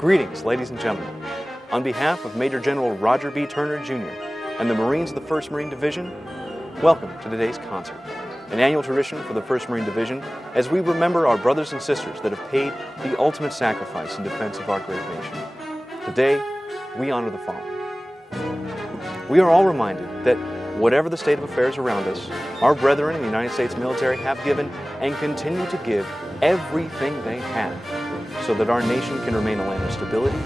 Greetings, ladies and gentlemen. On behalf of Major General Roger B. Turner, Jr. and the Marines of the 1st Marine Division, welcome to today's concert, an annual tradition for the 1st Marine Division as we remember our brothers and sisters that have paid the ultimate sacrifice in defense of our great nation. Today, we honor the following. We are all reminded that whatever the state of affairs around us, our brethren in the United States military have given and continue to give everything they have so that our nation can remain a land of stability,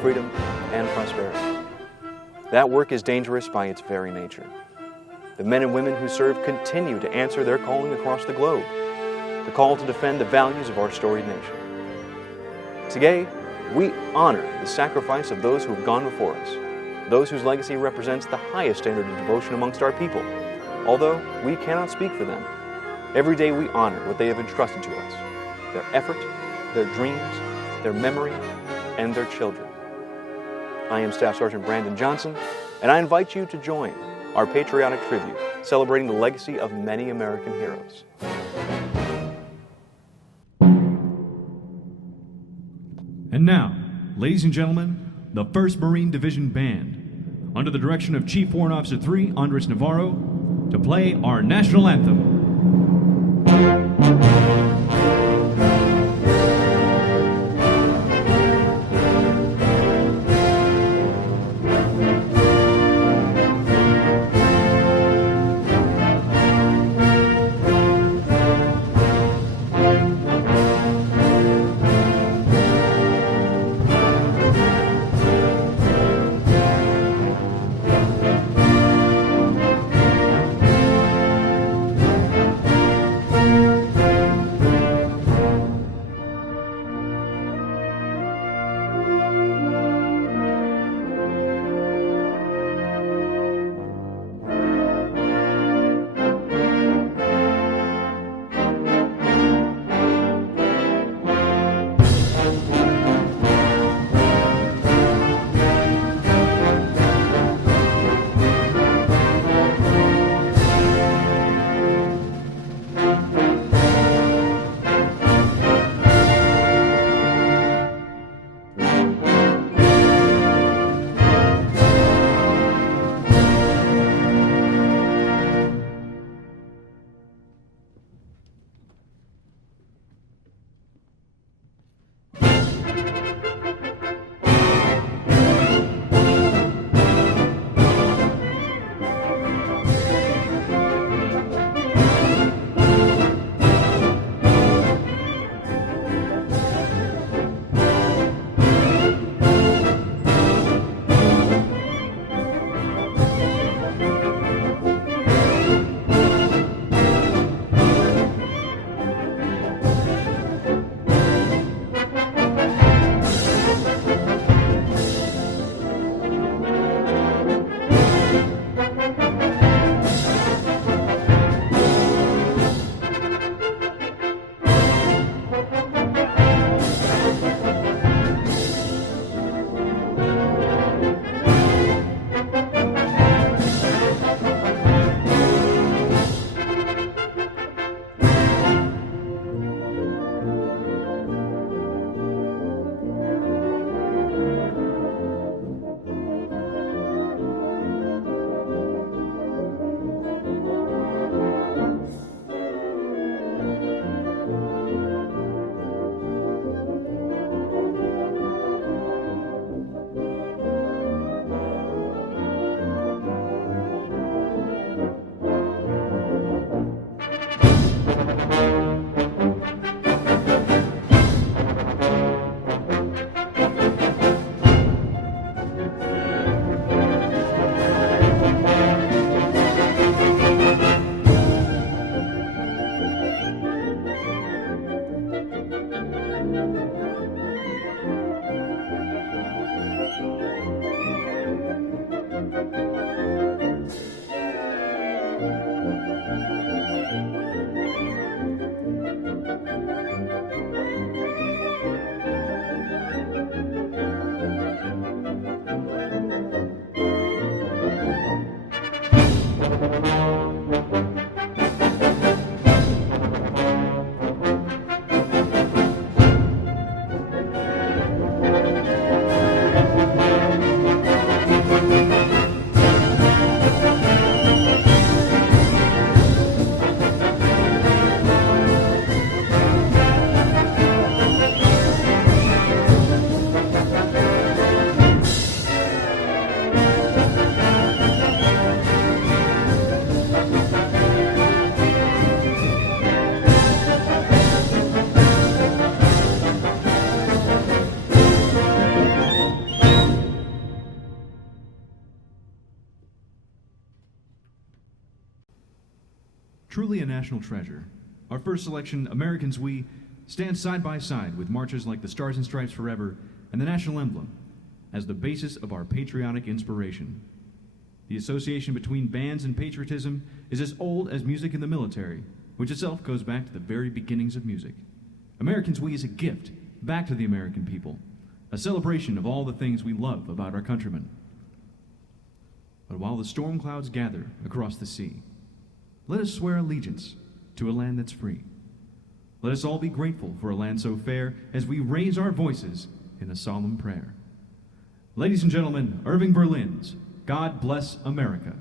freedom, and prosperity. That work is dangerous by its very nature. The men and women who serve continue to answer their calling across the globe, the call to defend the values of our storied nation. Today, we honor the sacrifice of those who have gone before us, those whose legacy represents the highest standard of devotion amongst our people. Although we cannot speak for them, every day we honor what they have entrusted to us, their effort, their dreams, their memory, and their children. I am Staff Sergeant Brandon Johnson, and I invite you to join our patriotic tribute celebrating the legacy of many American heroes. And now, ladies and gentlemen, the 1st Marine Division Band, under the direction of Chief Warrant Officer 3, Andres Navarro, to play our national anthem. Truly a national treasure. Our first selection, Americans We, stands side by side with marches like the Stars and Stripes Forever and the national emblem as the basis of our patriotic inspiration. The association between bands and patriotism is as old as music in the military, which itself goes back to the very beginnings of music. Americans We is a gift back to the American people, a celebration of all the things we love about our countrymen. But while the storm clouds gather across the sea, let us swear allegiance to a land that's free. Let us all be grateful for a land so fair as we raise our voices in a solemn prayer. Ladies and gentlemen, Irving Berlin's God Bless America.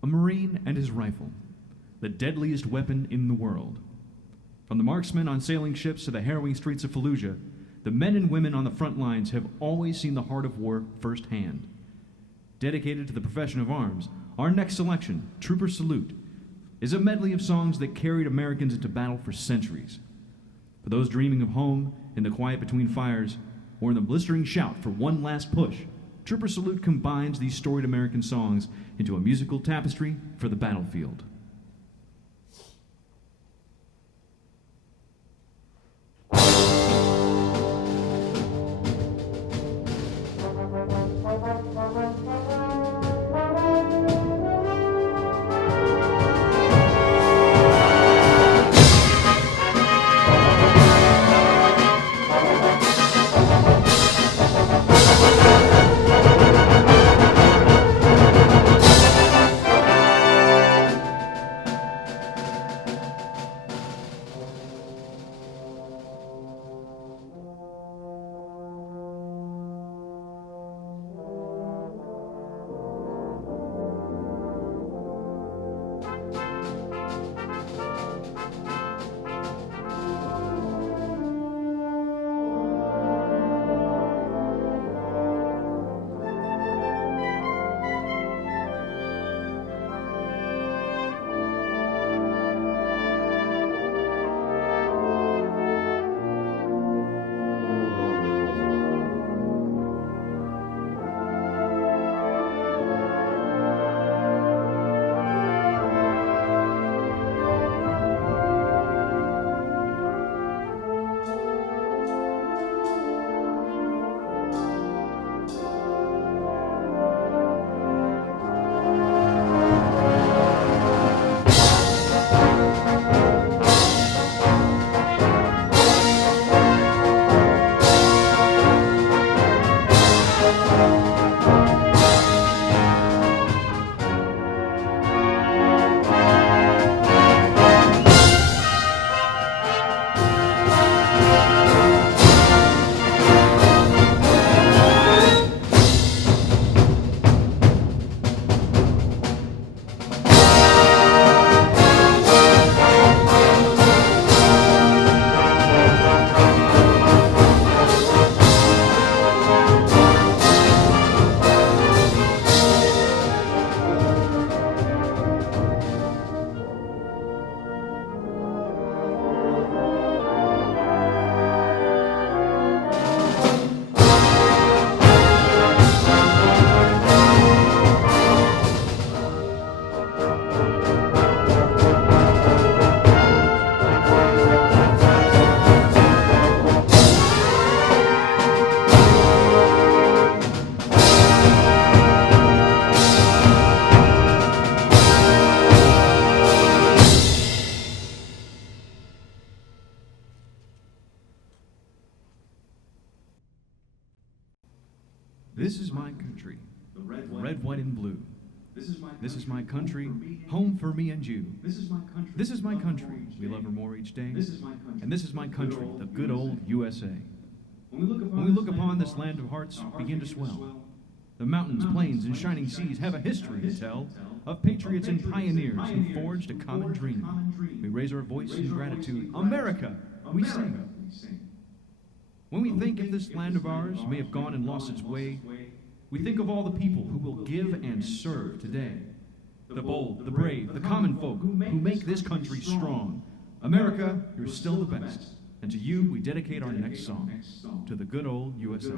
A Marine and his rifle, the deadliest weapon in the world. From the marksmen on sailing ships to the harrowing streets of Fallujah, the men and women on the front lines have always seen the heart of war firsthand. Dedicated to the profession of arms, our next selection, Trooper Salute, is a medley of songs that carried Americans into battle for centuries. For those dreaming of home, in the quiet between fires, or in the blistering shout for one last push, Trooper Salute combines these storied American songs into a musical tapestry for the battlefield. This is my country, red, white, and blue. This is my country, home for me and you. This is my country, we love her more each day. And this is my country, the good old USA. When we look upon this land of hearts begin to swell, the mountains, plains, and shining seas have a history to tell of patriots and pioneers who forged a common dream. We raise our voice in gratitude. America, we sing. When we think if this land of ours may have gone and lost its way, we think of all the people who will give and serve today. The bold, the brave, the common folk who make this country strong. America, you're still the best. And to you, we dedicate our next song, to the good old USA.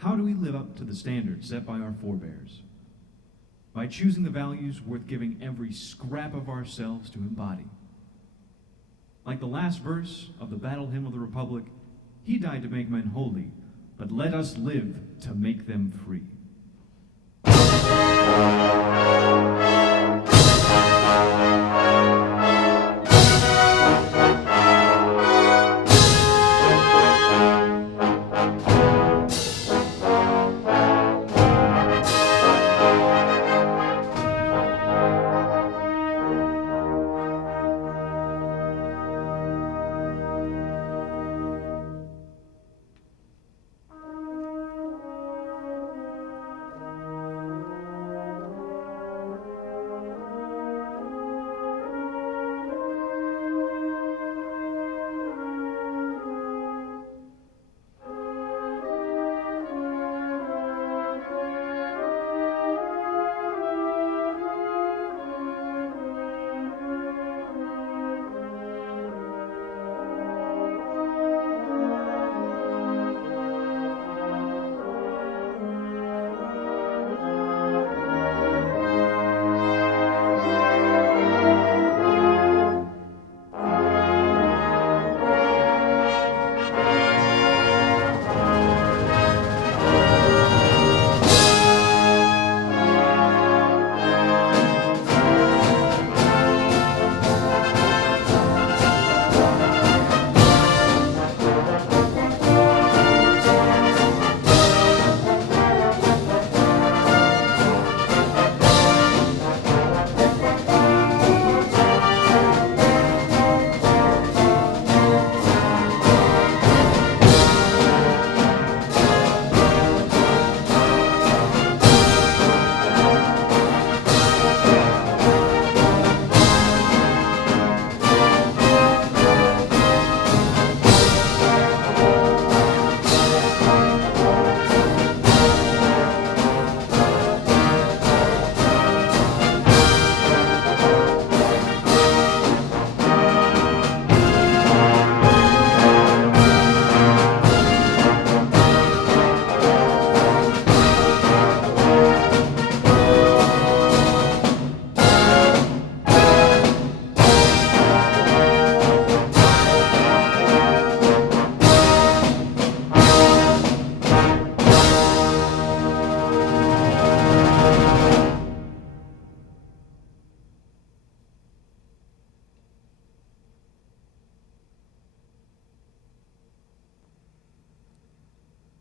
How do we live up to the standards set by our forebears? By choosing the values worth giving every scrap of ourselves to embody. Like the last verse of the Battle Hymn of the Republic, he died to make men holy, but let us live to make them free.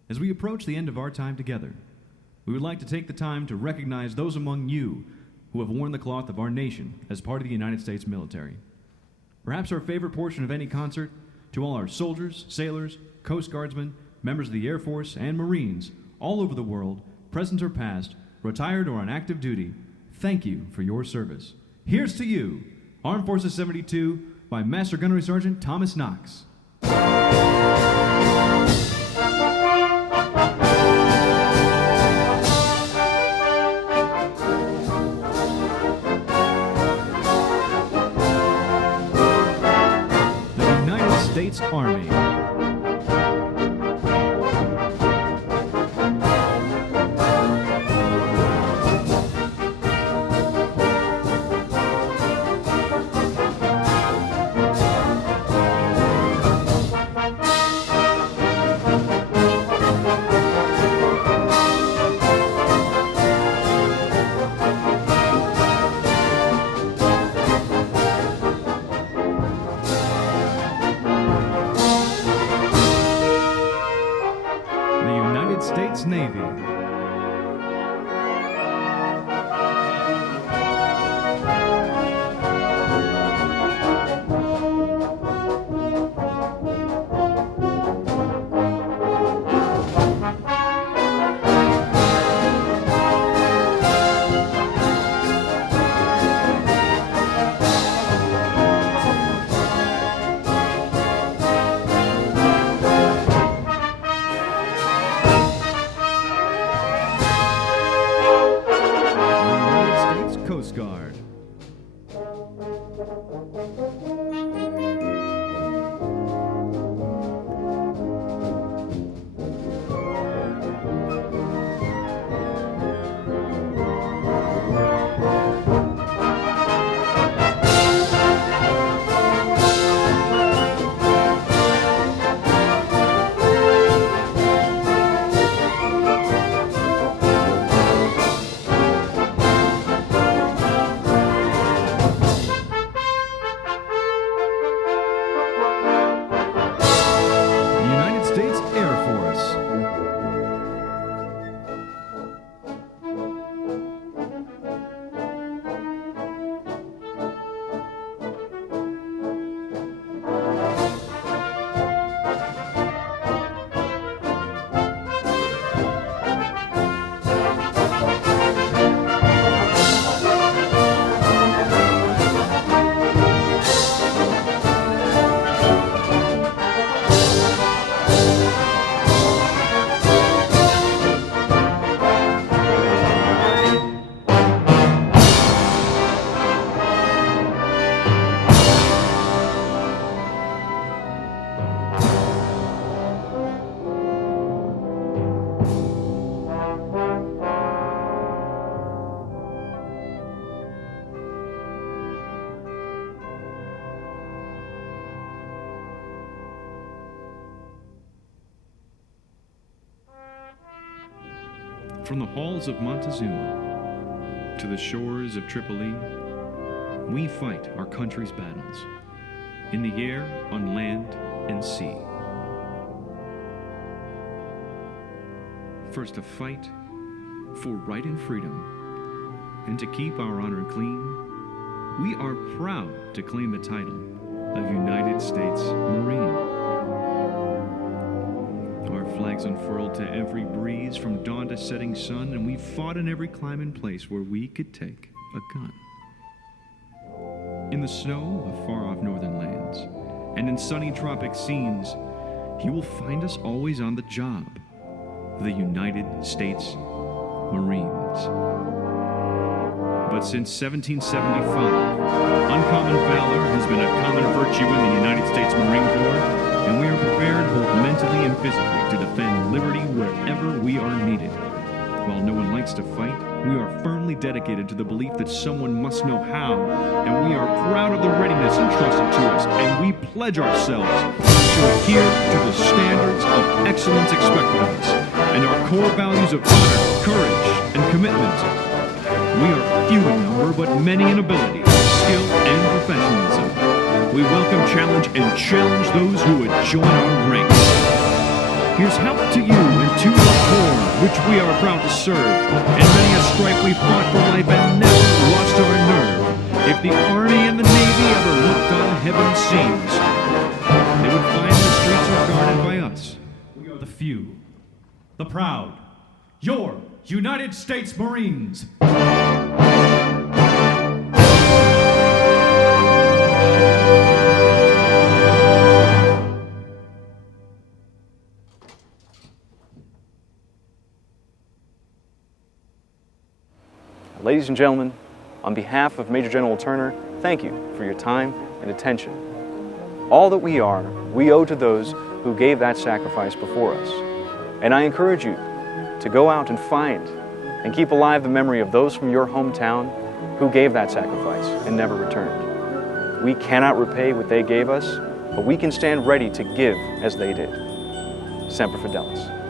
As we approach the end of our time together, we would like to take the time to recognize those among you who have worn the cloth of our nation as part of the United States military. Perhaps our favorite portion of any concert, to all our soldiers, sailors, Coast Guardsmen, members of the Air Force, and Marines all over the world, present or past, retired or on active duty, thank you for your service. Here's to you, Armed Forces 72, by Master Gunnery Sergeant Thomas Knox. The United States Army. States Navy. Coast Guard. From the halls of Montezuma to the shores of Tripoli, we fight our country's battles, in the air, on land, and sea. First to fight for right and freedom, and to keep our honor clean, we are proud to claim the title of United States Marine. Our flags unfurled to every breeze from dawn to setting sun, and we fought in every clime and place where we could take a gun. In the snow of far-off northern lands, and in sunny tropic scenes, you will find us always on the job, the United States Marines. But since 1775, uncommon valor has been a common virtue in the United States Marine Corps, and we are prepared both mentally and physically to defend liberty wherever we are needed. While no one likes to fight, we are firmly dedicated to the belief that someone must know how, and we are proud of the readiness entrusted to us, and we pledge ourselves to adhere to the standards of excellence expected of us, and our core values of honor, courage, and commitment. We are few in number, but many in ability, skill, and professionalism. We welcome challenge and challenge those who would join our ranks. Here's health to you and to the poor, which we are proud to serve. And many a stripe we fought for life and never lost our nerve. If the Army and the Navy ever looked on heaven's scenes, they would find the streets are guarded by us. We are the few, the proud, your United States Marines. Ladies and gentlemen, on behalf of Major General Turner, thank you for your time and attention. All that we are, we owe to those who gave that sacrifice before us. And I encourage you to go out and find and keep alive the memory of those from your hometown who gave that sacrifice and never returned. We cannot repay what they gave us, but we can stand ready to give as they did. Semper Fidelis.